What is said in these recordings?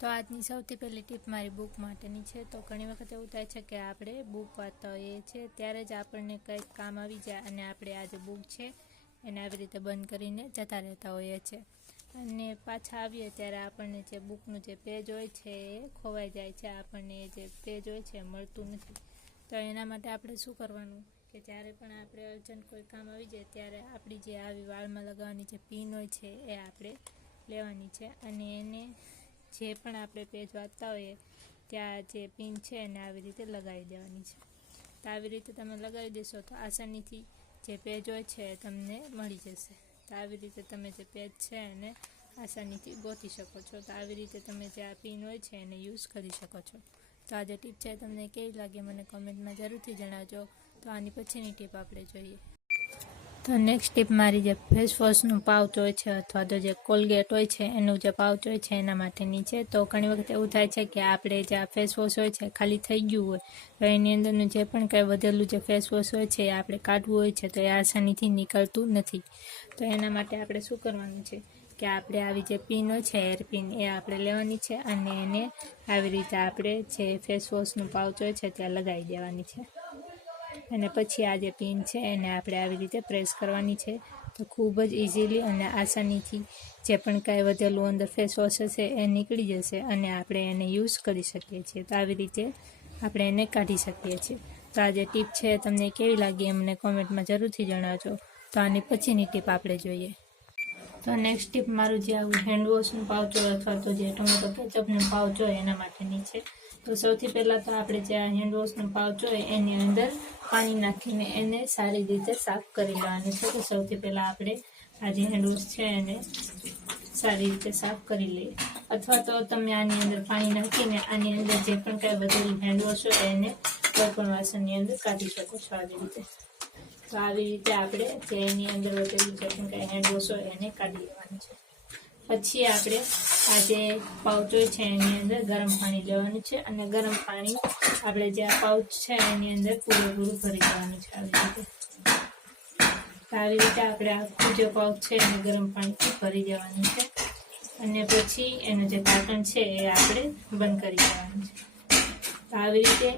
તો આજની સૌથી પહેલી ટીપ મારી બુક માટેની છે। તો ઘણી વખત એવું થાય છે કે આપણે બુક વાંચતા હોઈએ છીએ ત્યારે જ આપણને કંઈક કામ આવી જાય અને આપણે આ જે બુક છે એને આવી રીતે બંધ કરીને જતા રહેતા હોઈએ છીએ અને પાછા આવીએ ત્યારે આપણને જે બુકનું જે પેજ હોય છે એ ખોવાઈ જાય છે, આપણને જે પેજ હોય છે એ મળતું નથી। તો એના માટે આપણે શું કરવાનું કે જ્યારે પણ આપણે અર્જન્ટ કોઈ કામ આવી જાય ત્યારે આપણી જે આવી વાળમાં લગાવવાની જે પિન હોય છે એ આપણે લેવાની છે અને એને જે પણ આપણે પેજ વાંચતા હોઈએ ત્યાં જે પિન છે એને આવી રીતે લગાવી દેવાની છે। તો આવી રીતે તમે લગાવી દેશો તો આસાનીથી જે પેજ હોય છે એ તમને મળી જશે। તો આવી રીતે તમે જે પેજ છે એને આસાનીથી ગોતી શકો છો। તો આવી રીતે તમે જે આ પિન હોય છે એને યુઝ કરી શકો છો। તો આ જે ટીપ છે તમને કેવી લાગે મને કોમેન્ટમાં જરૂરથી જણાવજો। તો આની પછીની ટીપ આપણે જોઈએ। તો નેક્સ્ટ ટીપ મારી જે ફેસ વોશનું પાઉચ હોય છે અથવા તો જે કોલગેટ હોય છે એનું જે પાઉચ હોય છે એના માટેની છે। તો ઘણી વખત એવું થાય છે કે આપણે જે આ ફેસ વોશ હોય છે ખાલી થઈ ગયું હોય તો એની અંદરનું જે પણ કંઈ વધેલું જે ફેસ વોશ હોય છે એ આપણે કાઢવું હોય છે તો એ આસાનીથી નીકળતું નથી। તો એના માટે આપણે શું કરવાનું છે કે આપણે આવી જે પિન હોય છે એર પિન એ આપણે લેવાની છે અને એને આવી રીતે આપણે જે ફેસ વોશનું પાઉચ હોય છે ત્યાં લગાવી દેવાની છે અને પછી આ જે પિન છે એને આપણે આવી રીતે પ્રેસ કરવાની છે। તો ખૂબ જ ઇઝીલી અને આસાનીથી જે પણ કાંઈ વધેલું અંદર ફેસ વોશ હશે એ નીકળી જશે અને આપણે એને યુઝ કરી શકીએ છીએ। તો આવી રીતે આપણે એને કાઢી શકીએ છીએ। તો આ જે ટીપ છે તમને કેવી લાગી એ મને કોમેન્ટમાં જરૂરથી જણાવજો। તો આની પછીની ટીપ આપણે જોઈએ। તો નેક્સ્ટ ટીપ મારું જે આવું હેન્ડ વોશનું પાઉચ હોય અથવા તો જે ટોમેટો કેચઅપનું પાઉચ હોય એના માટેની છે। તો સૌથી પહેલાં તો આપણે જે આ હેન્ડ વોશનું પાઉચ હોય એની અંદર પાણી નાખીને એને સારી રીતે સાફ કરી લેવાનું છે। તો સૌથી પહેલાં આપણે આ જે હેન્ડ વોશ છે એને સારી રીતે સાફ કરી લઈએ અથવા તો તમે આની અંદર પાણી નાખીને આની અંદર જે પણ કાંઈ વધેલું હેન્ડ વોશ હોય એને કોઈ પણ વાસણની અંદર કાઢી શકો છો આવી રીતે। તો આવી રીતે આપણે જે એની અંદર વધેલું જે પણ કાંઈ હેન્ડ વોશ હોય એને કાઢી લેવાનું છે। પછી આપણે આ જે પાઉચ હોય છે એની અંદર ગરમ પાણી લેવાનું છે અને ગરમ પાણી આપણે જે આ પાઉચ છે એની અંદર પૂરેપૂરું ભરી દેવાનું છે આવી રીતે। તો આવી રીતે આપણે આખું જે પાઉચ છે એને ગરમ પાણીથી ભરી દેવાનું છે અને પછી એનું જે ઢાંકણ છે એ આપણે બંધ કરી દેવાનું છે। તો આવી રીતે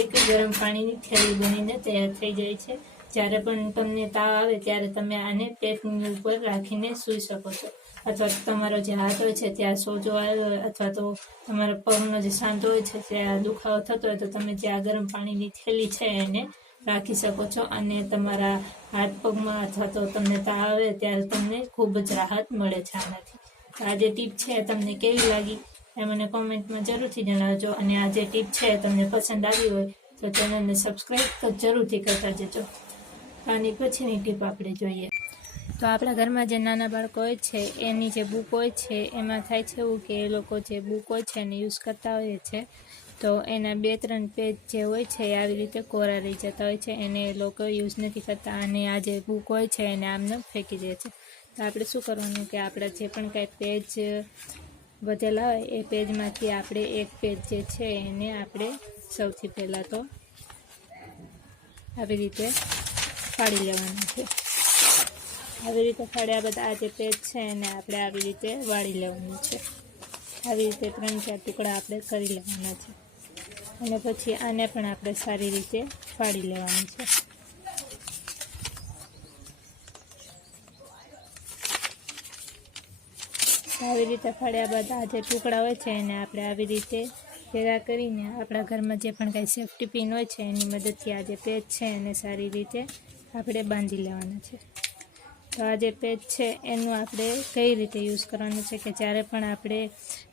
એક ગરમ પાણીની થેલી બનીને તૈયાર થઈ જાય છે। જ્યારે પણ તમને તાવ આવે ત્યારે તમે આને પેટની ઉપર રાખીને સૂઈ શકો છો અથવા તમારો જે હાથ હોય છે ત્યાં સોજો આવ્યો હોય અથવા તો તમારા પગનો જે સાંધો હોય છે ત્યાં દુખાવો થતો હોય તો તમે જે આ ગરમ પાણીની થેલી છે એને રાખી શકો છો અને તમારા હાથ પગમાં અથવા તો તમને તાવ આવે ત્યારે તમને ખૂબ જ રાહત મળે છે આનાથી। આ જે ટીપ છે તમને કેવી લાગી એ મને કોમેન્ટમાં જરૂરથી જણાવજો અને આ જે ટીપ છે તમને પસંદ આવી હોય તો ચેનલને સબસ્ક્રાઈબ તો જરૂરથી કરતા જજો। આની પછીની ટીપ આપણે જોઈએ। તો આપણા ઘરમાં જે નાના બાળકો હોય છે એની જે બુક હોય છે એમાં થાય છે એવું કે એ લોકો જે બુક હોય છે એને યુઝ કરતા હોય છે તો એના 2-3 પેજ જે હોય છે એ આવી રીતે કોરા રહી જતા હોય છે એને એ લોકો યુઝ નથી કરતા અને આ જે બુક હોય છે એને આમને ફેંકી દે છે। તો આપણે શું કરવાનું કે આપણા જે પણ કાંઈ પેજ વધેલા હોય એ પેજમાંથી આપણે એક પેજ જે છે એને આપણે સૌથી પહેલાં તો આવી રીતે ફાડી લેવાનું છે। આવી રીતે ફાડ્યા બાદ આ જે પેજ છે એને આપણે આવી રીતે વાળી લેવાનું છે। આવી રીતે 3-4 ટુકડા આપણે કરી લેવાના છે અને પછી આને પણ આપણે સારી રીતે ફાડી લેવાનું છે। આવી રીતે ફાડ્યા બાદ આ જે ટુકડા હોય છે એને આપણે આવી રીતે ભેગા કરીને આપણા ઘરમાં જે પણ કાંઈ સેફ્ટી પિન હોય છે એની મદદથી આ જે પેજ છે એને સારી રીતે આપણે બાંધી લેવાના છે। તો આ જે પેજ છે એનું આપણે કઈ રીતે યુઝ કરવાનું છે કે જ્યારે પણ આપણે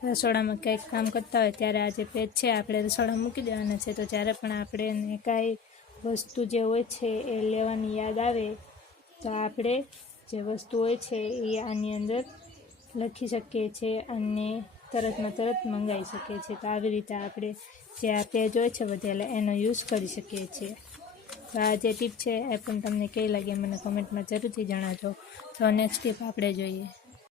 રસોડામાં કંઈક કામ કરતા હોય ત્યારે આ જે પેજ છે આપણે રસોડામાં મૂકી દેવાના છે। તો જ્યારે પણ આપણે એને કાંઈ વસ્તુ જે હોય છે એ લેવાની યાદ આવે તો આપણે જે વસ્તુ હોય છે એ આની અંદર લખી શકીએ છીએ અને તરતમાં તરત મંગાવી શકીએ છીએ। તો આવી રીતે આપણે જે આ પેજ હોય છે વધેલા એનો યુઝ કરી શકીએ છીએ। તો આ જે ટીપ છે એ પણ તમને કેવી લાગે મને કોમેન્ટમાં જરૂરથી જણાવજો। તો નેક્સ્ટ ટીપ આપણે જોઈએ।